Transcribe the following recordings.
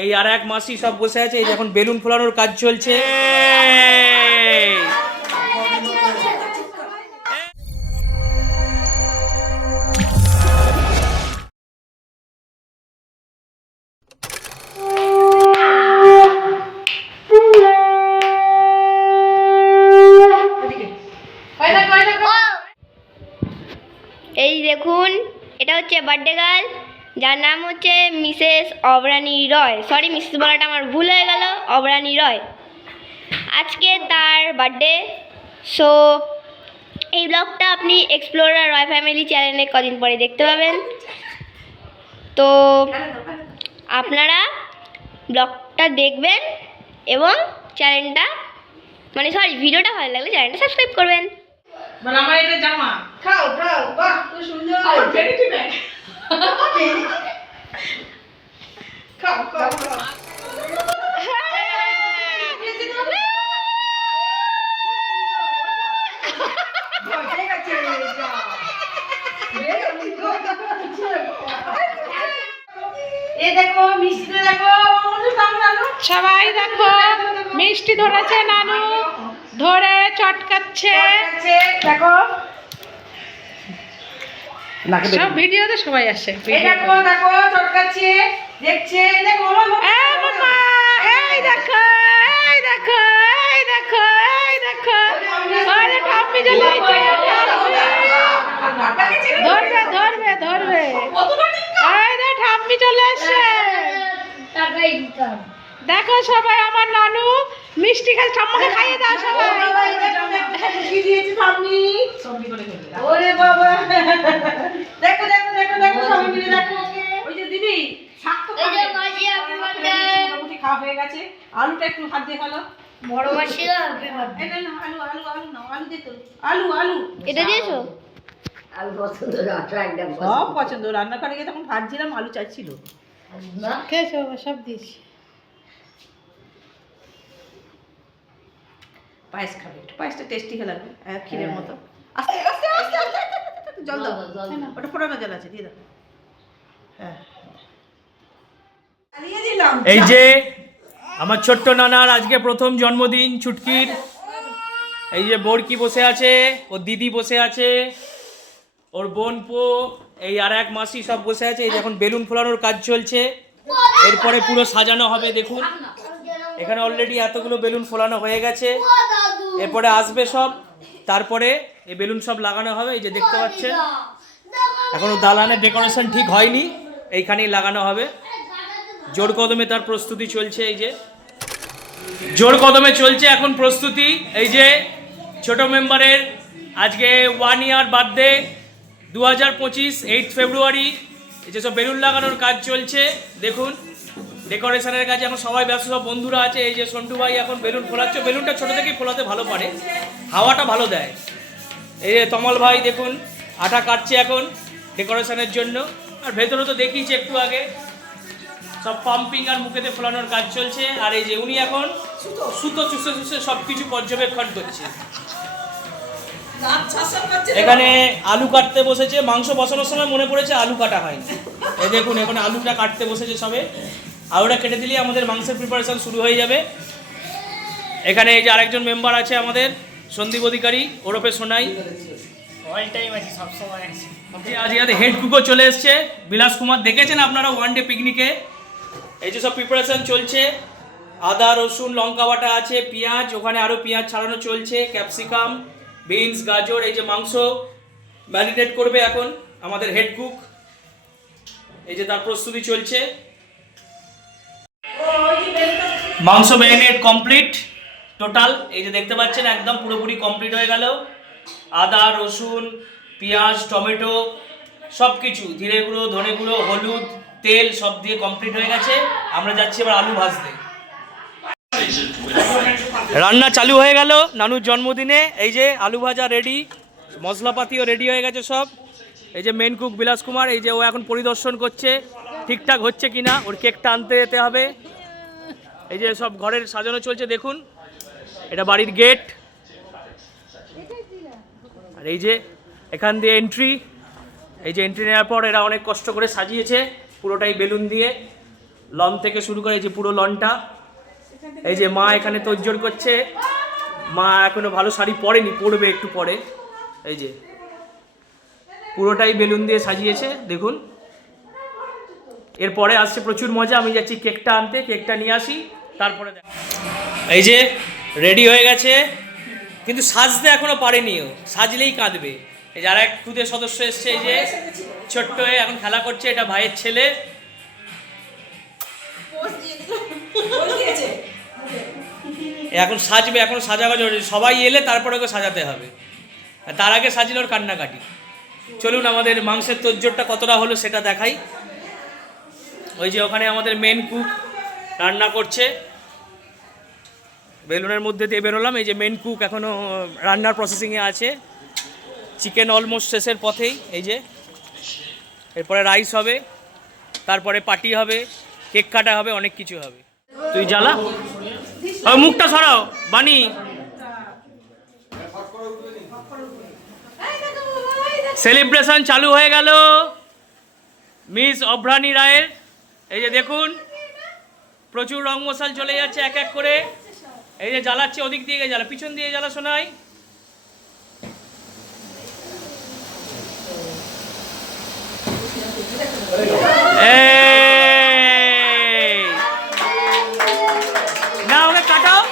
এই আর এক মাসি সব বসে আছে, এই এখন বেলুন ফোলানোর কাজ চলছে। এই দেখুন, এটা হচ্ছে বার্থডে গার্ল, যার নাম হচ্ছে মিসেস অবরানী রয়। সরি, মিসেস বলাটা আমার ভুল হয়ে গেল, অবরানী রয়। আজকে তার বার্থডে। সো এই ব্লগটা আপনি এক্সপ্লোরার রয় ফ্যামিলি চ্যানেলে কদিন পরে দেখতে পাবেন। তো আপনারা ব্লগটা দেখবেন এবং চ্যানেলটা ভিডিওটা ভালো লাগলে চ্যানেলটা সাবস্ক্রাইব করবেন। মানে আমার এটা জামা খাও খাও, বাহ খুব সুন্দর। আমার ভ্যানিটি ব্যাগ খাও খাও খাও। দেখো মিষ্টি, দেখো সবাই দেখো মিষ্টি ধরেছে নানু, ধরে চটকাচ্ছে। দেখো সব ভিডিওতে সবাই আসে। দেখো দেখো চটকাচ্ছে, দেখছে। দেখো মামা, এই দেখো, এই দেখো, এই দেখো, এই দেখো, আরে ঠাম্মি চলে আইছে। ধরবে ধরবে ধরবে, এই দেখ ঠাম্মি চলে আসছে। দেখো সবাই আমার নানু মিষ্টি খাচ্ছে, ঠাম্মাকে খাইয়ে দাও সবাই। ওরে বাবা, দেখো দেখো দেখো দেখো সবাই মিলে দেখো। ওই যে দিদি শাক তো মোটামুটি খাওয়া হয়ে গেছে। আলুটা একটু হাত দিয়ে ফেলো। বড় মাসি আলু আলু আলু নাও, আলু দিয়ে তো আলু আলু এটা দিয়েছো? সব পছন্দ। রান্নাঘরে গিয়ে তখন ভাজছিলাম, আলু চাইছিল। খেয়েছো বাবা, সব দিয়েছি। পায়েস খাবে, একটু পায়েসটা টেস্টি হয়ে লাগবে, ক্ষীরের মতো। আস্তে আস্তে আস্তে আস্তে আস্তে জল দাও, ওটা ফোটানো জল আছে, দিয়ে দাও। হ্যাঁ এই যে আমার ছোট্ট নানার আজকে প্রথম জন্মদিন ছুটকির। এই যে বড়কি বসে আছে, ওর দিদি বসে আছে, ওর বোন পো, এই আর এক মাসি সব বসে আছে। এই যে এখন বেলুন ফোলানোর কাজ চলছে, এরপরে পুরো সাজানো হবে। দেখুন এখানে অলরেডি এতগুলো বেলুন ফোলানো হয়ে গেছে, এরপরে আসবে সব, তারপরে এই বেলুন সব লাগানো হবে। এই যে দেখতে পাচ্ছেন এখনো দালানের ডেকোরেশন ঠিক হয়নি, এইখানেই লাগানো হবে। জোর কদমে তার প্রস্তুতি চলছে। এই যে জোর কদমে চলছে এখন প্রস্তুতি। এই যে ছোট মেম্বারের আজকে 1 ইয়ার বার্থডে, 2025 8 ফেব্রুয়ারি। এই যে সব বেলুন লাগানোর কাজ চলছে, দেখুন ডেকোরেশনের কাজে এখন সবাই ব্যস্ত, সব বন্ধুরা আছে। এই যে সন্টু ভাই এখন বেলুন ফোলাচ্ছে, বেলুনটা ছোটো থেকেই ফোলাতে ভালো পারে, হাওয়াটা ভালো দেয়। এই যে তমল ভাই দেখুন আটা কাটছে এখন ডেকোরেশনের জন্য। আর ভেতরে তো দেখিয়েছি একটু আগে, সব পাম্পিং আর মুখেতে ফোলানোর কাজ চলছে। আর এই যে উনি এখন সুতো চুষে চুষে সব কিছু পর্যবেক্ষণ করছে। এখানে আলু কাটতে বসেছে, মাংস বসানোর সময় মনে পড়েছে আলু কাটা হয়নি। এই দেখুন এখন আলুটা কাটতে বসেছে সবে, আলুটা কেটে দিলেই আমাদের মাংসের প্রিপারেশন শুরু হয়ে যাবে। এখানে এই যে আরেকজন মেম্বার আছে আমাদের, সন্দীপ অধিকারী ওরফে সোনাই, অল টাইম আছে, সবসময় আছে। আজকে হেড কুকও চলে এসছে, বিলাস কুমার, দেখেছেন আপনারা ওয়ান ডে পিকনিকে। এই যে সব প্রিপারেশন চলছে, আদা রসুন লঙ্কা বাটা আছে, পেঁয়াজ, ওখানে আরও পেঁয়াজ ছাড়ানো চলছে, ক্যাপসিকাম, বিনস, গাজর। এই যে মাংস ম্যারিনেট করবে এখন আমাদের হেড কুক, এই যে তার প্রস্তুতি চলছে। মাংস ম্যারিনেট কমপ্লিট টোটাল, এই যে দেখতে পাচ্ছেন একদম পুরোপুরি কমপ্লিট হয়ে গেল। আদা রসুন পেঁয়াজ টমেটো সব কিছু, জিরে গুঁড়ো ধনে গুঁড়ো হলুদ তেল সব দিয়ে কমপ্লিট হয়ে গেছে। আমরা যাচ্ছি এবার আলু ভাজতে। রান্না চালু হয়ে গেল নানুর জন্মদিনে। এই যে আলু ভাজা রেডি, মশলাপাতিও রেডি হয়ে গেছে সব। এই যে মেন কুক বিলাস কুমার, এই যে ও এখন পরিদর্শন করছে ঠিকঠাক হচ্ছে কিনা, ওর কেকটা আনতে যেতে হবে। এই যে সব ঘরের সাজানো চলছে, দেখুন এটা বাড়ির গেট। আর এই যে এখান দিয়ে এন্ট্রি, এই যে এন্ট্রি নেওয়ার পর এরা অনেক কষ্ট করে সাজিয়েছে পুরোটাই বেলুন দিয়ে। লন থেকে শুরু করে এই যে পুরো লনটা। এই যে মা এখানে তোড়জোড় করছে, মা এখনো ভালো শাড়ি পরেনি, পরবে একটু পরে। এই যে পুরোটাই বেলুন দিয়ে সাজিয়েছে দেখুন। এরপরে আসছে প্রচুর মজা, আমি যাচ্ছি কেকটা আনতে, কেকটা নিয়ে আসি তারপরে। এই যে রেডি হয়ে গেছে, কিন্তু সাজতে এখনো পারেনি ও, সাজলেই কাঁদবে। এই যারা এক খুদে সদস্য এসছে, এই যে ছোট্ট হয়ে এখন খেলা করছে, এটা ভাইয়ের ছেলে। এখন সাজবে, এখন সাজাগোজ, সবাই এলে তারপরে ওকে সাজাতে হবে, তার আগে সাজলে ওর কান্নাকাটি। চলুন আমাদের মাংসের তোড়জোড়টা কতটা হলো সেটা দেখাই। ওই যে ওখানে আমাদের মেন কুক রান্না করছে, বেলুনের মধ্যে দিয়ে বেরোলাম। এই যে মেন কুক এখনও রান্নার প্রসেসিংয়ে আছে। চিকেন অলমোস্ট শেষের পথেই। এই যে এরপরে রাইস হবে, তারপরে পার্টি হবে, কেক কাটা হবে, অনেক কিছু হবে। তুই জ্বালা, মুখটা সরাও বানি। সেলিব্রেশন চালু হয়ে গেল মিস অভ্রানী রায়ের। এই যে দেখুন প্রচুর রং মশাল চলে যাচ্ছে এক এক করে। এই যে জ্বালাচ্ছে, ওদিক দিয়ে জ্বালা, পিছন দিয়ে জ্বালা শোনাই। না ওকে কাটাও।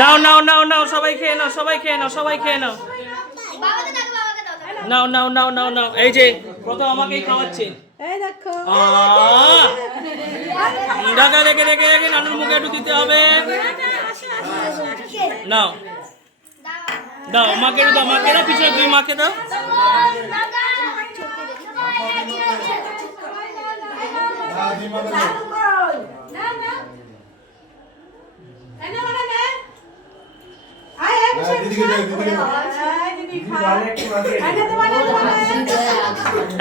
নাও নাও নাও নাও, সবাই খেয়ে নাও, সবাই খেয়ে নাও, সবাই খেয়ে নাও। নাও নাও নাও নাও নাও। এই যে প্রথম আমাকেই খাওয়াচ্ছে। ঢাকা রেখে রেখে রেখে নানুর মুখে একটু দিতে হবে। নাও দাও, মাকে দাও, মাকে দাও, পিছনে তুই মাকে দাও।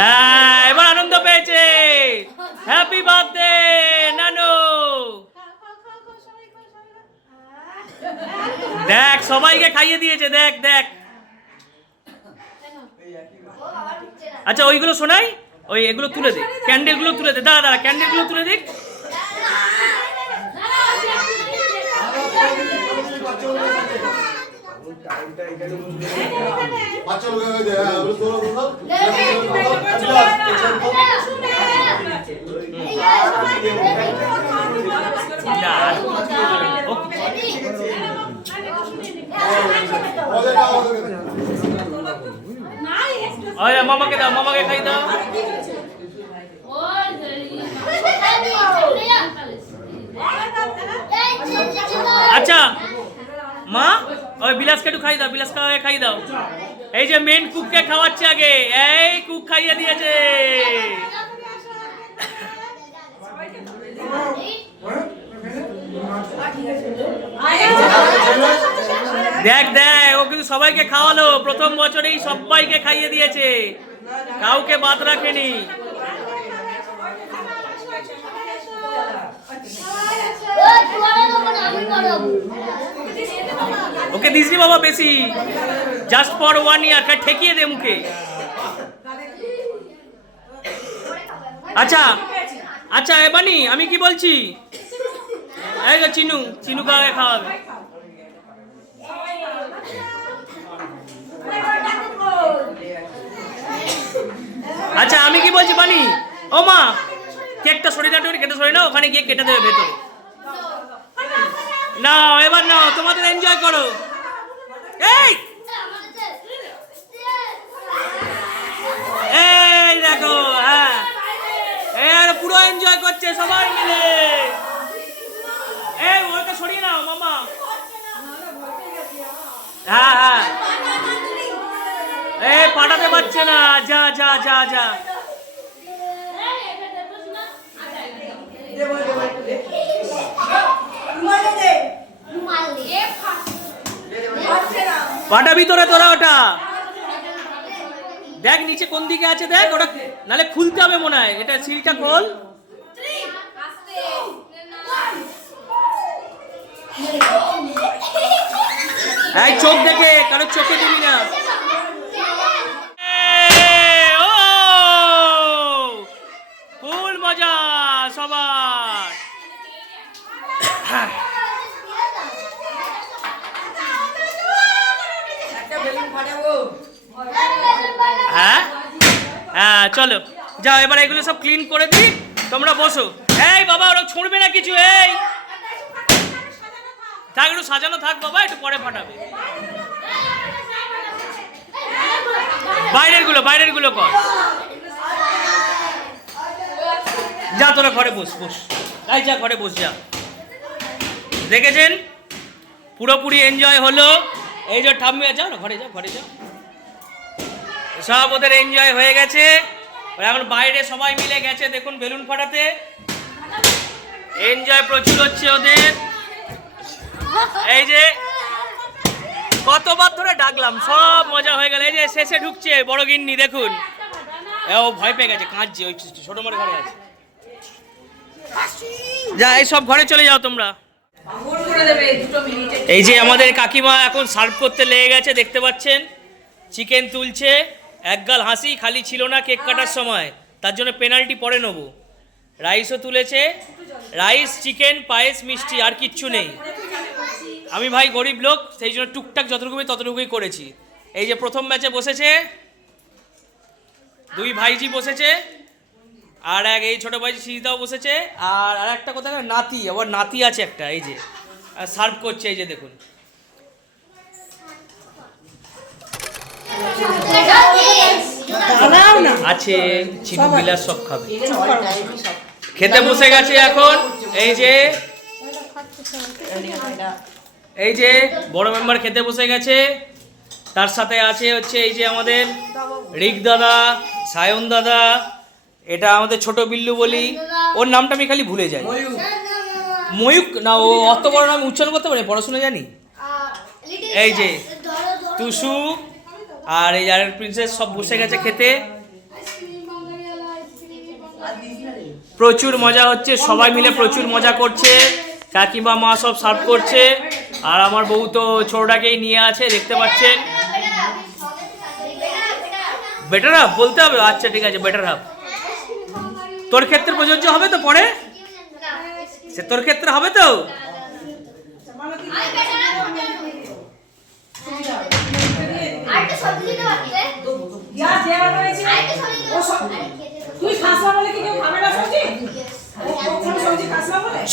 হ্যাঁ এবার আনন্দ পেয়েছে। হ্যাপি বার্থডে নানু। দেখ সবাইকে খাইয়ে দিয়েছে, দেখ দেখ। আচ্ছা ওইগুলো শোনাই, ওই এগুলো তুলে দে, ক্যান্ডেল গুলো তুলে দে। দাঁড়া দাঁড়া, ক্যান্ডেল গুলো তুলে দিক। মামাকে দাও, মামাকে খাই দাও। আচ্ছা মা ওই বিলাসকে একটু খাই দাও, বিলাসকে খাই দাও। এই যে মেন কুককে খাওয়াচ্ছে আগে, এই কুক খাইয়ে দিয়েছে। দেখ দেখ, ও কিন্তু সবাইকে খাওয়ালো, প্রথম বছরেই সবাইকে খাইয়ে দিয়েছে, কাউকে বাদ রাখেনি। ওকে দিসনি বাবা বেশি, জাস্ট ফর 1 ইয়ার, ঠেকিয়ে দে মুখে। আচ্ছা আচ্ছা এবানি আমি কি বলছি, এই যে চিনু, চিনুকে আগে খাওয়াবে। আচ্ছা আমি কি বলছি বানি, ও মা কেকটা সরিয়ে দাও, কেটে সরিয়ে নাও, ওখানে গিয়ে কেটে দেবে ভেতরে। নাও এবার নাও, তোমাদের এনজয় করো। এই এই দেখো, হ্যাঁ এর পুরো এনজয় করছে সবাই মিলে। এই ওটা সরিয়ে নাও মামা। হ্যাঁ হ্যাঁ, এই পাঠাতে পারছে না, যা যা যা যা। পাটা ভিতরে তোরা ওটা দেখ নিচে কোন দিকে আছে দেখ ওটা, নালে খুলতে হবে মনে হয়, এটা সিলটা খোল। এই চোখ দেখে, কারো চোখে দিবি না। ও ফুল মজা সবার। হ্যাঁ হ্যাঁ চলো যাও, এবার এগুলো সব ক্লিন করে দিই, তোমরা বসো। এই বাবা ওরা ছুঁড়বে না কিছু, এই থাক একটু সাজানো থাক বাবা, একটু পরে ফাটাবে। বাইরের গুলো কর, যা তোরা ঘরে বস বস, তাই যা ঘরে বস যা। দেখেছেন পুরোপুরি এনজয় হলো। এই যে ঠাম্মি যাও না ঘরে, যাও ঘরে যাও, সব ওদের এনজয় হয়ে গেছে। এখন বাইরে সবাই মিলে গেছে দেখুন বেলুন ফাটাতে, এনজয় প্রচুর হচ্ছে ওদের। এই যে কতবার ধরে ডাকলাম, সব মজা হয়ে গেল। এই যে শেষে ঢুকছে বড় গিন্নি, দেখুন ও ভয় পেয়ে গেছে, কাঁদছে, ওই ছোট মার ঘরে আছে। যা এই সব ঘরে চলে যাও তোমরা। এই যে আমাদের কাকিমা এখন সার্ভ করতে লেগে গেছে, দেখতে পাচ্ছেন চিকেন তুলছে। একগাল হাসি খালি ছিল না কেক কাটার সময়, তার জন্য পেনাল্টি পরে নেব। রাইসও তুলেছে, রাইস চিকেন পায়েস মিষ্টি, আর কিচ্ছু নেই। আমি ভাই গরিব লোক, সেই জন্য টুকটাক যতটুকুই ততটুকুই করেছি। এই যে প্রথম ম্যাচে বসেছে দুই ভাইজি বসেছে, আর এক এই ছোটো ভাইজি সিজিদাও বসেছে, আর একটা কোথায় নাতি, আবার নাতি আছে একটা, এই যে সার্ভ করছে। এই যে দেখুন আছে চিনু বিলাস, সব খাবে, খেতে বসে গেছে এখন। এই যে বড় মেম্বার খেতে বসে গেছে, তার সাথে আছে হচ্ছে এই যে আমাদের রিক দাদা, সায়ন দাদা, এটা আমাদের ছোট বিল্লু বলি, ওর নামটা আমি খালি ভুলে যাই, ময়ূক না, ও অত বড় নাম উচ্চারণ করতে পারে, পড়াশোনা জানি। এই যে টুসু আর এই আর প্রিন্সেস সব বসে গেছে খেতে, প্রচুর মজা হচ্ছে, সবাই মিলে প্রচুর মজা করছে। কাকিমা মা সব সার্ভ করছে, আর আমার বউ তো ছোটটাকেই নিয়ে আছে, দেখতে পাচ্ছেন। বেটার হাফ বলতে হবে, আচ্ছা ঠিক আছে বেটার হাফ। তোর ক্ষেত্রে প্রযোজ্য হবে তো পরে, সে তোর ক্ষেত্রে হবে তো।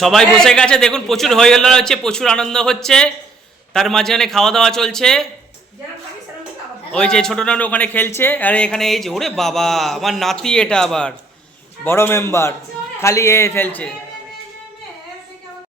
সবাই বসে গেছে দেখুন, প্রচুর হয়ে গেল হচ্ছে, প্রচুর আনন্দ হচ্ছে, তার মাঝখানে খাওয়া দাওয়া চলছে। ওই যে ছোট নানু ওখানে খেলছে, আর এখানে এই যে ওরে বাবা আমার নাতি, এটা আবার বড় মেম্বার খালি এ খেলছে।